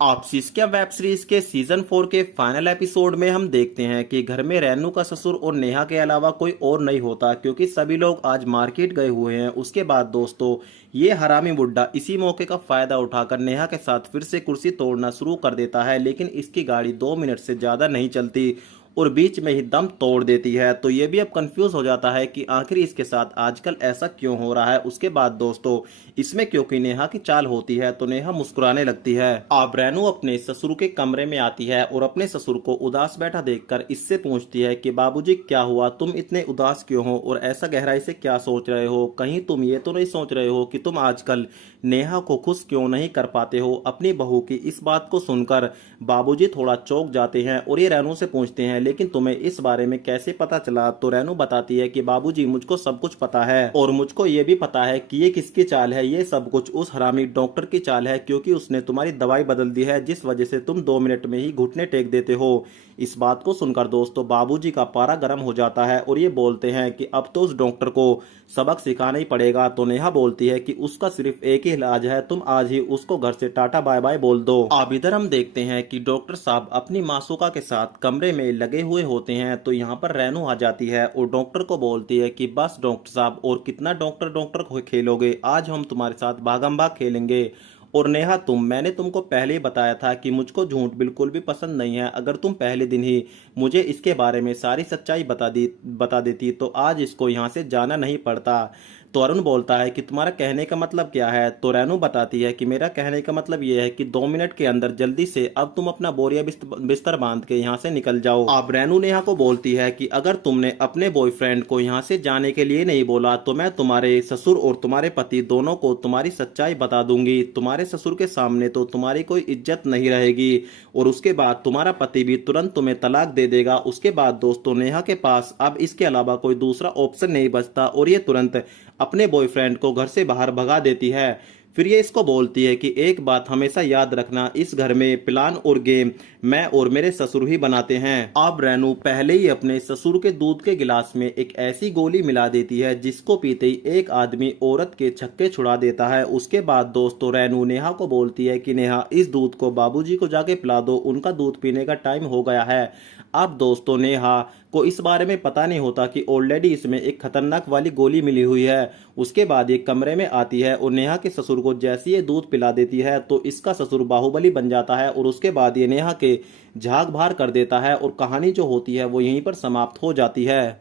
आप सिस्किया web series के season 4 के फाइनल एपिसोड में हम देखते हैं कि घर में रेनू का ससुर और नेहा के अलावा कोई और नहीं होता, क्योंकि सभी लोग आज मार्केट गए हुए हैं। उसके बाद दोस्तों, ये हरामी बुड्ढा इसी मौके का फायदा उठाकर नेहा के साथ फिर से कुर्सी तोड़ना शुरू कर देता है, लेकिन इसकी गाड़ी 2 मिनट से ज्यादा नहीं चलती और बीच में ही दम तोड़ देती है। तो ये भी अब कंफ्यूज हो जाता है कि आखिर इसके साथ आजकल ऐसा क्यों हो रहा है। उसके बाद दोस्तों, इसमें क्योंकि नेहा की चाल होती है तो नेहा मुस्कुराने लगती है। अब रेनू अपने ससुर के कमरे में आती है और अपने ससुर को उदास बैठा देखकर इससे पूछती है कि बाबूजी क्या हुआ, तुम इतने उदास क्यों हो और ऐसा गहराई से क्या सोच रहे हो। कहीं तुम ये तो नहीं सोच रहे हो कि तुम आजकल नेहा को खुश क्यों नहीं कर पाते हो। अपनी बहू की इस बात को सुनकर बाबूजी थोड़ा चौंक जाते हैं और ये रेनू से पूछते हैं, लेकिन तुम्हें इस बारे में कैसे पता चला। तो रेनू बताती है कि बाबूजी मुझको सब कुछ पता है और मुझको ये भी पता है कि ये किसकी चाल है। ये सब कुछ उस हरामी डॉक्टर की चाल है, क्योंकि उसने तुम्हारी दवाई बदल दी है, जिस वजह से तुम 2 मिनट में ही घुटने टेक देते हो। इस बात को सुनकर दोस्तों बाबूजी का पारा गर्म हो जाता है और ये बोलते हैं कि अब तो उस डॉक्टर को सबक सिखाना ही पड़ेगा। तो नेहा बोलती है कि उसका सिर्फ एक ही इलाज है, तुम आज ही उसको घर से टाटा बाय बाय बोल दो। अब इधर हम देखते हैं कि डॉक्टर साहब अपनी मासूका के साथ कमरे में लगे हुए होते हैं। तो यहाँ पर रेनू आ जाती है और डॉक्टर को बोलती है कि बस डॉक्टर साहब, और कितना डॉक्टर डॉक्टर खेलोगे, आज हम तुम्हारे साथ भागम भाग खेलेंगे। और नेहा, मैंने तुमको पहले ही बताया था कि मुझको झूठ बिल्कुल भी पसंद नहीं है। अगर तुम पहले दिन ही मुझे इसके बारे में सारी सच्चाई बता देती तो आज इसको यहाँ से जाना नहीं पड़ता। तो अरुण बोलता है कि तुम्हारा कहने का मतलब क्या है। तो रेनू बताती है कि मेरा कहने का मतलब ये है कि 2 मिनट के अंदर जल्दी से अब तुम अपना बोरिया बिस्तर बांध के यहाँ से निकल जाओ। अब रेनू नेहा को बोलती है कि अगर तुमने अपने बॉयफ्रेंड को यहाँ से जाने के लिए नहीं बोला तो मैं तुम्हारे ससुर और तुम्हारे पति दोनों को तुम्हारी सच्चाई बता दूंगी। तुम्हारे ससुर के सामने तो तुम्हारी कोई इज्जत नहीं रहेगी और उसके बाद तुम्हारा पति भी तुरंत तुम्हें तलाक दे देगा। उसके बाद दोस्तों, नेहा के पास अब इसके अलावा कोई दूसरा ऑप्शन नहीं बचता और ये तुरंत अपने बॉयफ्रेंड को घर से बाहर भगा देती है। फिर ये इसको बोलती है कि एक बात हमेशा याद रखना, इस घर में प्लान और गेम मैं और मेरे ससुर ही बनाते हैं। अब रेनू पहले ही अपने ससुर के दूध के गिलास में एक ऐसी गोली मिला देती है जिसको पीते ही एक आदमी औरत के छक्के छुड़ा देता है। उसके बाद दोस्तों, रेनू नेहा को बोलती है कि नेहा, इस दूध को बाबूजी को जाके पिला दो, उनका दूध पीने का टाइम हो गया है। अब दोस्तों, नेहा को इस बारे में पता नहीं होता कि ऑलरेडी इसमें एक खतरनाक वाली गोली मिली हुई है। उसके बाद ये कमरे में आती है और नेहा के ससुर को जैसे ये दूध पिला देती है तो इसका ससुर बाहुबली बन जाता है और उसके बाद ये नेहा के झाग बाहर कर देता है और कहानी जो होती है वो यहीं पर समाप्त हो जाती है।